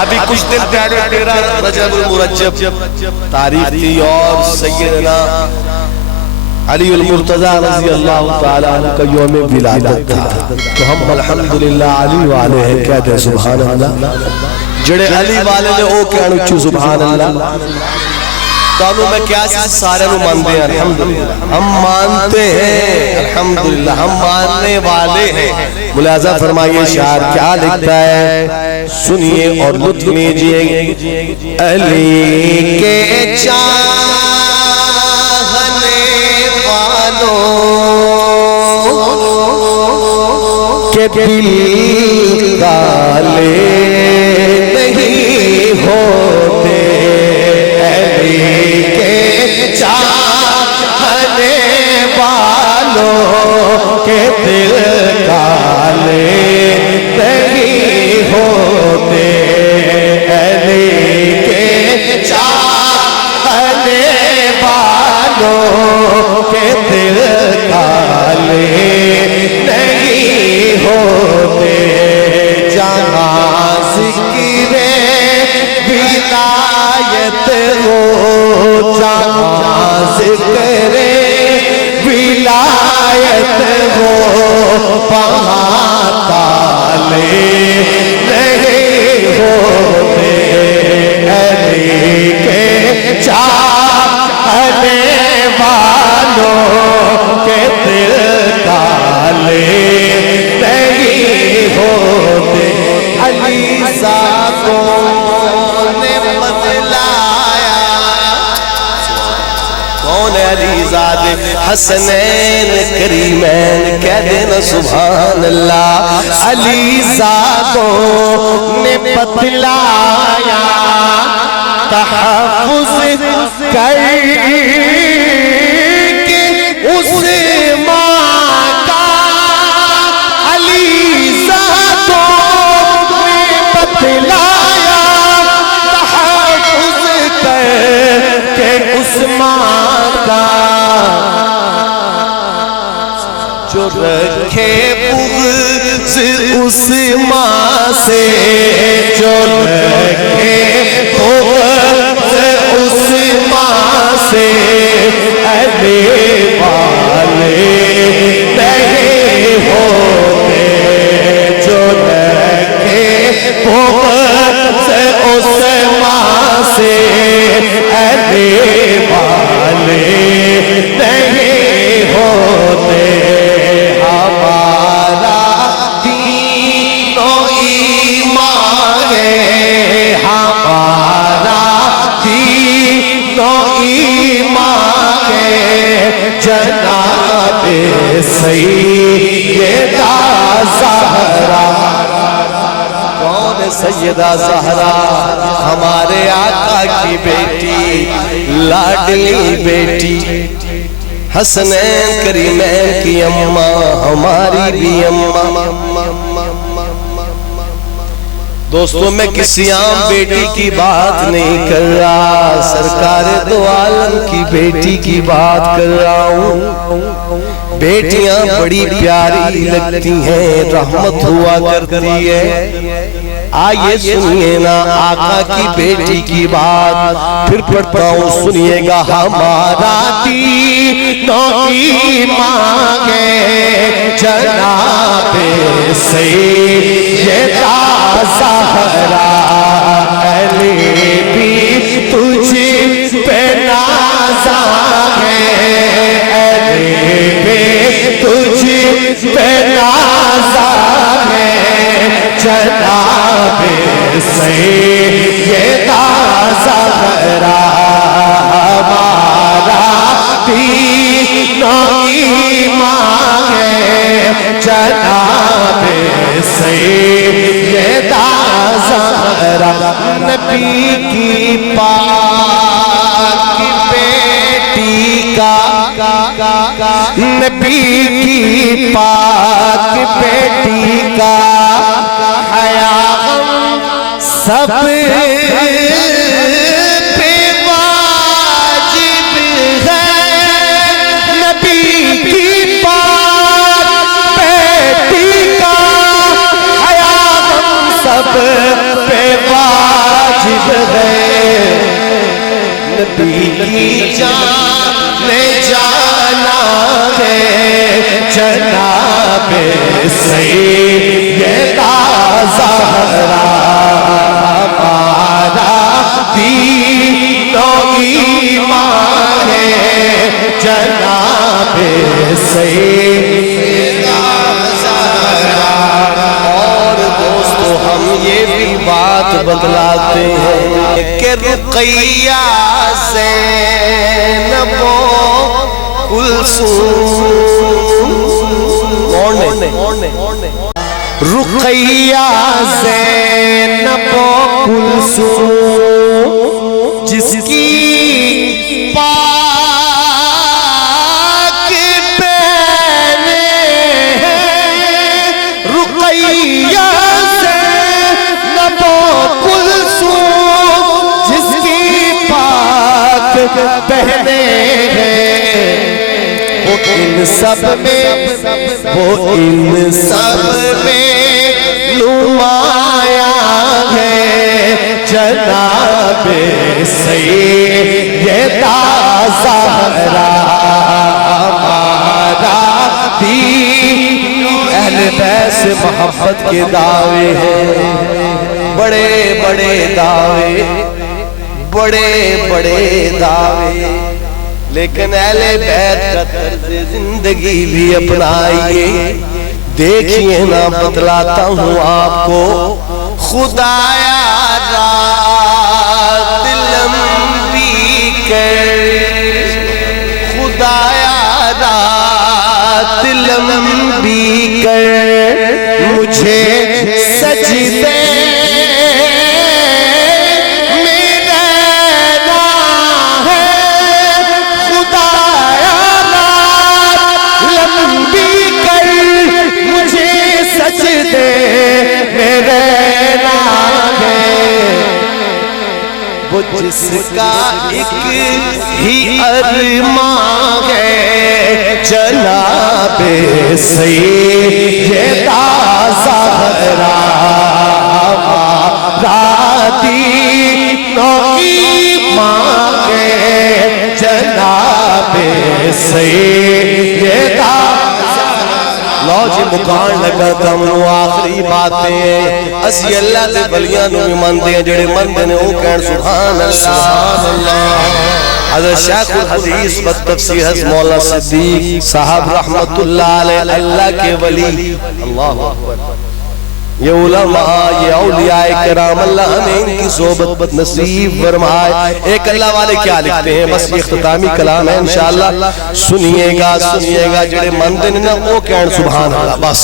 ابھی کچھ دن پہلے 13 رجب المرجب تاریخ تھی اور سیدنا علی المرتضی رضی اللہ تعالیٰ عنہ کا یوم ولادت تھا. تو ہم الحمدللہ علی والے ہیں کہتے ہیں سبحان اللہ. جڑے علی والے نے او کہنے چو سبحان اللہ. تو میں کیا سارے نو مانتے ہیں الحمدللہ. ہم مانتے ہیں الحمدللہ, ہم ماننے والے ہیں. ملاحظہ فرمائیے شعر کیا لکھتا ہے, سنیے اور لطف لیجئے. علی کے چاہنے والوں کے دل کالے نہیں ہوتے. کے دل کالے نہیں ہوتے. علی کے چاہنے والوں کے دل کالے نہیں ہوتے. جہاں ذکر ولایت ہو, جہاں ذکر ولایت ہو, وہاں تالے نہیں ہوتے. علی کے چاہنے والوں کے دل کالے نہیں ہوتے. علی ذاتوں نے بتلایا. کون ہے علی ذات؟ حسنین کریمین کہہ دینا سبحان اللہ. علی ذاتوں نے بتلایا تحفظ کر کے اس ماں کا. علی ذاتوں نے بتلایا تحفظ کر کے اس ماں کا, جو رکھے بغض اس ماں سے, جو رکھے بغض اس ماں سے. علی والے نہیں ہوتے, جو رکھے بغض اس ماں سے. علی والے نہیں ہوتے. جناب سیدہ زہرا. کون سیدہ زہرا؟ ہمارے آقا کی بیٹی, لاڈلی بیٹی, حسنین کریمین کی اماں, ہماری بھی اماں. دوستوں میں کسی عام بیٹی کی بات نہیں کر رہا, سرکار دو عالم کی بیٹی کی بات کر رہا ہوں. بیٹیاں بڑی پیاری لگتی ہیں, رحمت ہوا کرتی ہے. آئیے سنیے نا آقا کی بیٹی کی بات, پھر پڑھتا ہوں سنیے گا. ہمارا تینوں ایمان ہے جناب سیدہ زہرا. علی بھی تجھ پہ نازا ہے, علی بھی تجھ پہ نازا ہے. جناب سیدہ زہرا ہمارا تینوں ایمان ہے. جناب سیدہ زہرا نبی کی پاک بیٹی کا, نبی کی پاک بیٹی کا حیا سب پہ واجب ہے. نبی کی پاک بیٹی کا حیا سب پہ واجب نبی کی جان جانا ہے جناب سیدہ زہرا ہمارا دین و ایمان ہے جناب سیدہ زہرا۔ اور دوستو ہم یہ بھی بات بتلاتے ہیں کہ رقیہ زینب کلثوم رقیہ زینب کلثوم جس کی پاک بہنیں ہیں رقیہ زینب کلثوم جس کی پاک بہنیں ہیں وہ ان سب میں نمایاں ہے جناب سیدہ زہرا ہمارا دین۔ اہل بیت سے محبت کے دعوے ہیں، بڑے بڑے دعوے، بڑے بڑے دعوے، لیکن اہل بیت کا طرز زندگی بھی اپنائیے۔ دیکھیے نہ بتلاتا ہوں آپ کو، خدایا رات لمبی کر، خدایا رات لمبی کر مجھے سجدے جس کا ایک ہی ارمان ہے جناب سیدہ زہرا ہمارا دین و ایمان ہے جناب سیدہ۔ لو جی مکان لگا کم آخری باتیں اسی اللہ دے بلیاں نو بھی مندے ہیں، جڑے مندے نے وہ کہن سبحان اللہ۔ حضرت شیخ الحدیث والتفسیر حضرت مولانا صدیق صاحب رحمت اللہ علیہ، اللہ کے ولی، اللہ اکبر، یہ علماء، یہ اولیاء کرام، اللہ ہمیں ان کی صحبت نصیب فرمائے۔ ایک اللہ والے کیا لکھتے ہیں، بس یہ اختتامی کلام ہے انشاءاللہ، سنیے گا جڑے مندن نا وہ کہن سبحان اللہ۔ بس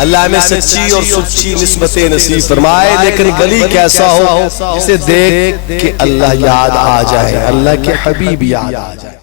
اللہ ہمیں سچی اور سچی نسبتیں نصیب فرمائے، لیکن گلی کیسا ہو جسے دیکھ کہ اللہ یاد آ جائے، اللہ کے حبیب یاد آ جائے۔